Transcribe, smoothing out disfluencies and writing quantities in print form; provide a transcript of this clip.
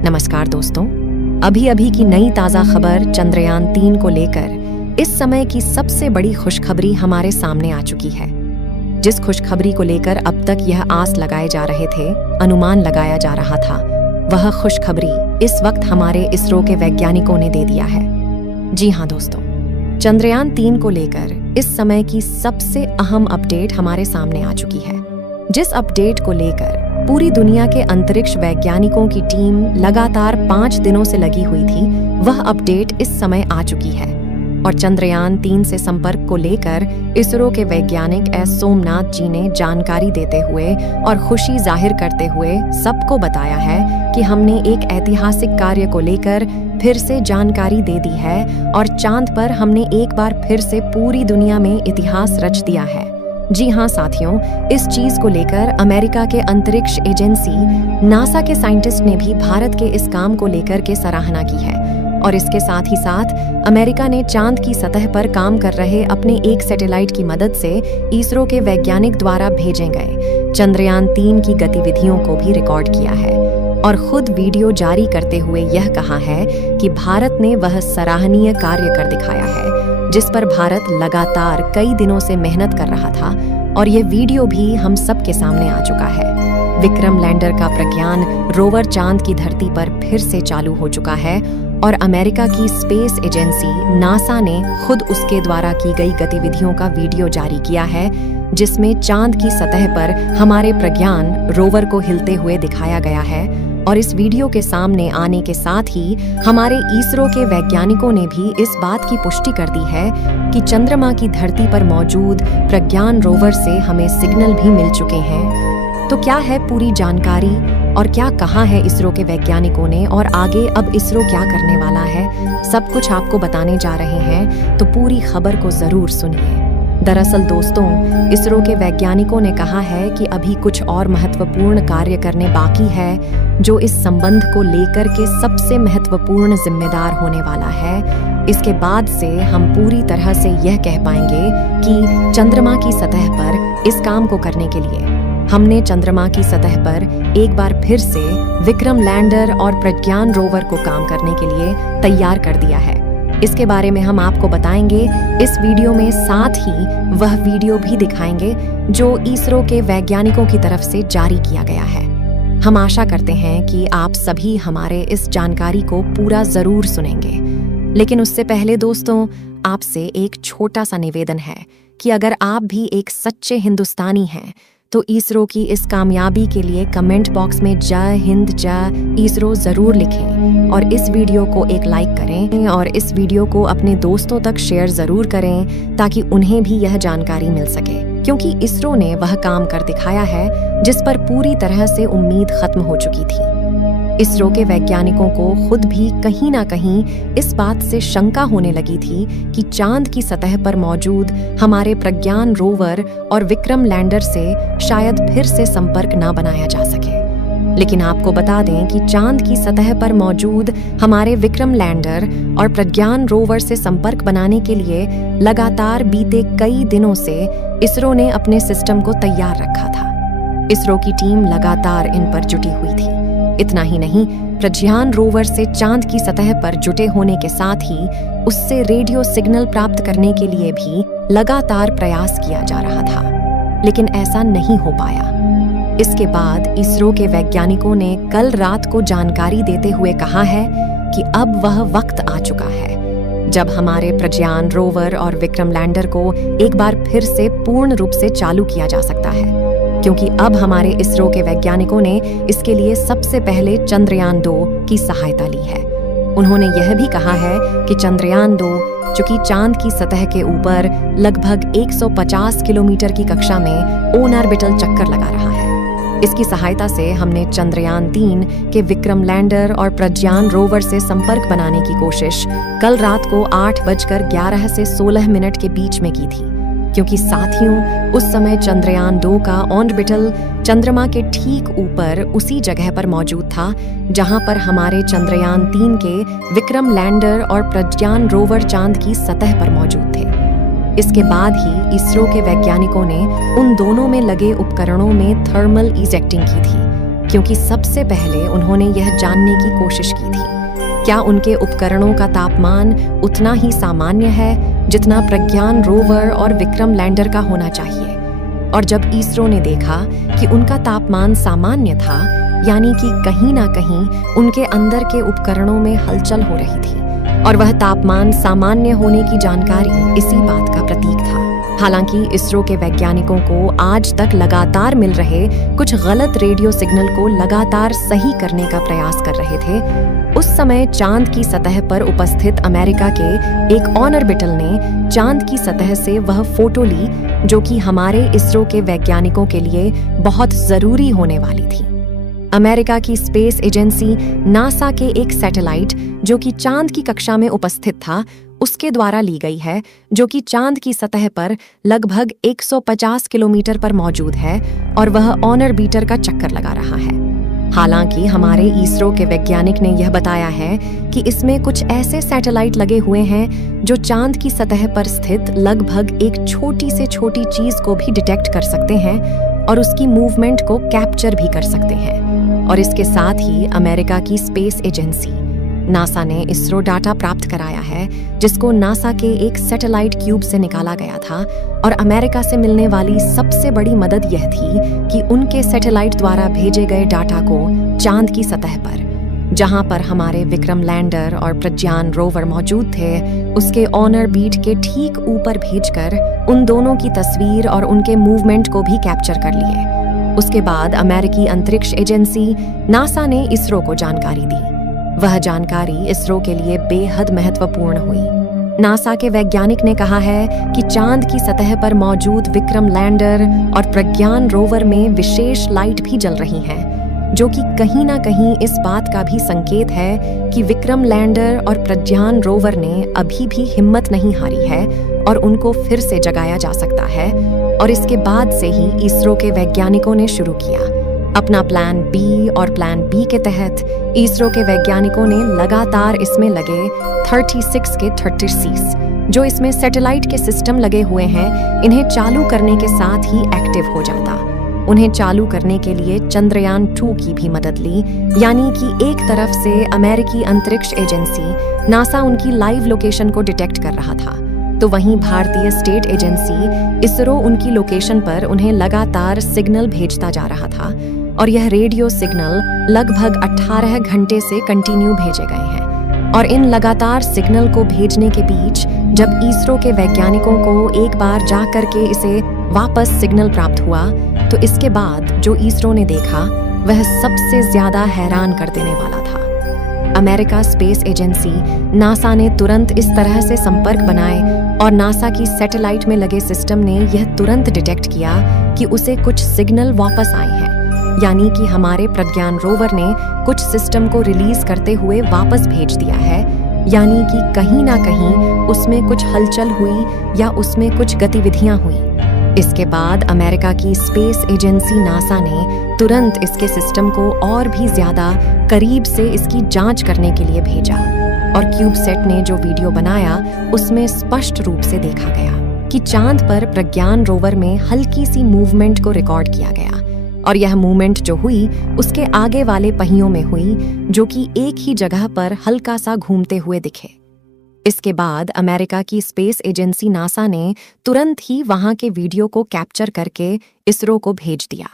नमस्कार दोस्तों, अभी अभी की नई ताज़ा खबर चंद्रयान 3 को लेकर इस समय की सबसे बड़ी खुशखबरी हमारे सामने आ चुकी है। जिस खुशखबरी को लेकर अब तक यह आस लगाए जा रहे थे, अनुमान लगाया जा रहा था, वह खुशखबरी इस वक्त हमारे इसरो के वैज्ञानिकों ने दे दिया है। जी हाँ दोस्तों, चंद्रयान 3 को लेकर इस समय की सबसे अहम अपडेट हमारे सामने आ चुकी है। जिस अपडेट को लेकर पूरी दुनिया के अंतरिक्ष वैज्ञानिकों की टीम लगातार 5 दिनों से लगी हुई थी, वह अपडेट इस समय आ चुकी है। और चंद्रयान 3 से संपर्क को लेकर इसरो के वैज्ञानिक एस सोमनाथ जी ने जानकारी देते हुए और खुशी जाहिर करते हुए सबको बताया है कि हमने एक ऐतिहासिक कार्य को लेकर फिर से जानकारी दे दी है और चांद पर हमने एक बार फिर से पूरी दुनिया में इतिहास रच दिया है। जी हाँ साथियों, इस चीज को लेकर अमेरिका के अंतरिक्ष एजेंसी नासा के साइंटिस्ट ने भी भारत के इस काम को लेकर के सराहना की है। और इसके साथ ही साथ अमेरिका ने चांद की सतह पर काम कर रहे अपने एक सैटेलाइट की मदद से इसरो के वैज्ञानिक द्वारा भेजे गए चंद्रयान 3 की गतिविधियों को भी रिकॉर्ड किया है और खुद वीडियो जारी करते हुए यह कहा है कि भारत ने वह सराहनीय कार्य कर दिखाया है जिस पर भारत लगातार कई दिनों से मेहनत कर रहा था। और ये वीडियो भी हम सब के सामने आ चुका है। विक्रम लैंडर का प्रज्ञान रोवर चांद की धरती पर फिर से चालू हो चुका है और अमेरिका की स्पेस एजेंसी नासा ने खुद उसके द्वारा की गई गतिविधियों का वीडियो जारी किया है, जिसमें चांद की सतह पर हमारे प्रज्ञान रोवर को हिलते हुए दिखाया गया है। और इस वीडियो के सामने आने के साथ ही हमारे इसरो के वैज्ञानिकों ने भी इस बात की पुष्टि कर दी है कि चंद्रमा की धरती पर मौजूद प्रज्ञान रोवर से हमें सिग्नल भी मिल चुके हैं। तो क्या है पूरी जानकारी और क्या कहा है इसरो के वैज्ञानिकों ने और आगे अब इसरो क्या करने वाला है, सब कुछ आपको बताने जा रहे हैं, तो पूरी खबर को जरूर सुनिए। दरअसल दोस्तों, इसरो के वैज्ञानिकों ने कहा है कि अभी कुछ और महत्वपूर्ण कार्य करने बाकी है जो इस संबंध को लेकर के सबसे महत्वपूर्ण जिम्मेदार होने वाला है। इसके बाद से हम पूरी तरह से यह कह पाएंगे कि चंद्रमा की सतह पर इस काम को करने के लिए हमने चंद्रमा की सतह पर एक बार फिर से विक्रम लैंडर और प्रज्ञान रोवर को काम करने के लिए तैयार कर दिया है। इसके बारे में हम आपको बताएंगे इस वीडियो में, साथ ही वह वीडियो भी दिखाएंगे जो इसरो के वैज्ञानिकों की तरफ से जारी किया गया है। हम आशा करते हैं कि आप सभी हमारे इस जानकारी को पूरा जरूर सुनेंगे। लेकिन उससे पहले दोस्तों, आपसे एक छोटा सा निवेदन है कि अगर आप भी एक सच्चे हिंदुस्तानी हैं तो इसरो की इस कामयाबी के लिए कमेंट बॉक्स में जय हिंद जय इसरो जरूर लिखें और इस वीडियो को एक लाइक करें और इस वीडियो को अपने दोस्तों तक शेयर जरूर करें ताकि उन्हें भी यह जानकारी मिल सके, क्योंकि इसरो ने वह काम कर दिखाया है जिस पर पूरी तरह से उम्मीद खत्म हो चुकी थी। इसरो के वैज्ञानिकों को खुद भी कहीं ना कहीं इस बात से शंका होने लगी थी कि चांद की सतह पर मौजूद हमारे प्रज्ञान रोवर और विक्रम लैंडर से शायद फिर से संपर्क ना बनाया जा सके। लेकिन आपको बता दें कि चांद की सतह पर मौजूद हमारे विक्रम लैंडर और प्रज्ञान रोवर से संपर्क बनाने के लिए लगातार बीते कई दिनों से इसरो ने अपने सिस्टम को तैयार रखा था। इसरो की टीम लगातार इन पर जुटी हुई थी। इतना ही नहीं, प्रज्ञान रोवर से चांद की सतह पर जुटे होने के साथ ही उससे रेडियो सिग्नल प्राप्त करने के लिए भी लगातार प्रयास किया जा रहा था, लेकिन ऐसा नहीं हो पाया। इसके बाद इसरो के वैज्ञानिकों ने कल रात को जानकारी देते हुए कहा है कि अब वह वक्त आ चुका है जब हमारे प्रज्ञान रोवर और विक्रम लैंडर को एक बार फिर से पूर्ण रूप से चालू किया जा सकता है, क्योंकि अब हमारे इसरो के वैज्ञानिकों ने इसके लिए सबसे पहले चंद्रयान 2 की सहायता ली है। उन्होंने यह भी कहा है कि चंद्रयान 2, जो कि चांद की सतह के ऊपर लगभग 150 किलोमीटर की कक्षा में ऑन ऑर्बिटल चक्कर लगा रहा है, इसकी सहायता से हमने चंद्रयान 3 के विक्रम लैंडर और प्रज्ञान रोवर से संपर्क बनाने की कोशिश कल रात को 8:11 से 16 मिनट के बीच में की थी, क्योंकि साथियों उस समय चंद्रयान 2 का ऑर्बिटल चंद्रमा के ठीक ऊपर उसी जगह पर मौजूद था जहां पर हमारे चंद्रयान 3 के विक्रम लैंडर और प्रज्ञान रोवर चांद की सतह पर मौजूद थे। इसके बाद ही इसरो के वैज्ञानिकों ने उन दोनों में लगे उपकरणों में थर्मल इजेक्टिंग की थी, क्योंकि सबसे पहले उन्होंने यह जानने की कोशिश की थी क्या उनके उपकरणों का तापमान उतना ही सामान्य है जितना प्रज्ञान रोवर और विक्रम लैंडर का होना चाहिए। और जब इसरो ने देखा कि उनका तापमान सामान्य था, यानी कि कहीं ना कहीं उनके अंदर के उपकरणों में हलचल हो रही थी, और वह तापमान सामान्य होने की जानकारी इसी बात का प्रतीक था। हालांकि इसरो के वैज्ञानिकों को आज तक लगातार मिल रहे कुछ गलत रेडियो सिग्नल को लगातार सही करने का प्रयास कर रहे थे, उस समय चांद की सतह पर उपस्थित अमेरिका के एक ऑर्बिटल ने चांद की सतह से वह फोटो ली जो कि हमारे इसरो के वैज्ञानिकों के लिए बहुत जरूरी होने वाली थी। अमेरिका की स्पेस एजेंसी नासा के एक सैटेलाइट जो कि चांद की कक्षा में उपस्थित था, उसके द्वारा ली गई है, जो कि चांद की सतह पर लगभग 150 किलोमीटर पर मौजूद है और वह ऑर्बिटर का चक्कर लगा रहा है। हालांकि हमारे इसरो के वैज्ञानिक ने यह बताया है कि इसमें कुछ ऐसे सैटेलाइट लगे हुए हैं जो चांद की सतह पर स्थित लगभग एक छोटी से छोटी चीज को भी डिटेक्ट कर सकते हैं और उसकी मूवमेंट को कैप्चर भी कर सकते हैं। और इसके साथ ही अमेरिका की स्पेस एजेंसी नासा ने इसरो डाटा प्राप्त कराया है, जिसको नासा के एक सैटेलाइट क्यूब से निकाला गया था। और अमेरिका से मिलने वाली सबसे बड़ी मदद यह थी कि उनके सैटेलाइट द्वारा भेजे गए डाटा को चांद की सतह पर, जहां पर हमारे विक्रम लैंडर और प्रज्ञान रोवर मौजूद थे, उसके ऑर्बिट के ठीक ऊपर भेजकर उन दोनों की तस्वीर और उनके मूवमेंट को भी कैप्चर कर लिए। उसके बाद अमेरिकी अंतरिक्ष एजेंसी नासा ने इसरो को जानकारी दी। वह जानकारी इसरो के लिए बेहद महत्वपूर्ण हुई। नासा के वैज्ञानिक ने कहा है कि चांद की सतह पर मौजूद विक्रम लैंडर और प्रज्ञान रोवर में विशेष लाइट भी जल रही हैं, जो कि कहीं ना कहीं इस बात का भी संकेत है कि विक्रम लैंडर और प्रज्ञान रोवर ने अभी भी हिम्मत नहीं हारी है और उनको फिर से जगाया जा सकता है। और इसके बाद से ही इसरो के वैज्ञानिकों ने शुरू किया अपना प्लान बी, और प्लान बी के तहत इसरो के वैज्ञानिकों ने लगातार इसमें लगे 36 के 36 जो इसमें सैटेलाइट के सिस्टम लगे हुए हैं, इन्हें चालू करने के साथ ही एक्टिव हो जाता। उन्हें चालू करने के लिए चंद्रयान 2 की भी मदद ली, यानी कि एक तरफ से अमेरिकी अंतरिक्ष एजेंसी नासा उनकी लाइव लोकेशन को डिटेक्ट कर रहा था, तो वहीं भारतीय स्टेट एजेंसी इसरो उनकी लोकेशन पर उन्हें लगातार सिग्नल भेजता जा रहा था। और यह रेडियो सिग्नल लगभग 18 घंटे से कंटिन्यू भेजे गए हैं। और इन लगातार सिग्नल को भेजने के बीच जब इसरो के वैज्ञानिकों को एक बार जा करके इसे वापस सिग्नल प्राप्त हुआ, तो इसके बाद जो इसरो ने देखा वह सबसे ज्यादा हैरान कर देने वाला था। अमेरिका स्पेस एजेंसी नासा ने तुरंत इस तरह से संपर्क बनाए और नासा की सैटेलाइट में लगे सिस्टम ने यह तुरंत डिटेक्ट किया कि उसे कुछ सिग्नल वापस आए हैं, यानी कि हमारे प्रज्ञान रोवर ने कुछ सिस्टम को रिलीज करते हुए वापस भेज दिया है, यानी कि कहीं ना कहीं उसमें कुछ हलचल हुई या उसमें कुछ गतिविधियां हुई। इसके बाद अमेरिका की स्पेस एजेंसी नासा ने तुरंत इसके सिस्टम को और भी ज्यादा करीब से इसकी जांच करने के लिए भेजा। और क्यूबसेट ने जो वीडियो बनाया उसमें स्पष्ट रूप से देखा गया कि चांद पर प्रज्ञान रोवर में हल्की सी मूवमेंट को रिकॉर्ड किया गया। और यह मूवमेंट जो हुई उसके आगे वाले पहियों में हुई, जो कि एक ही जगह पर हल्का सा घूमते हुए दिखे। इसके बाद अमेरिका की स्पेस एजेंसी नासा ने तुरंत ही वहां के वीडियो को कैप्चर करके इसरो को भेज दिया।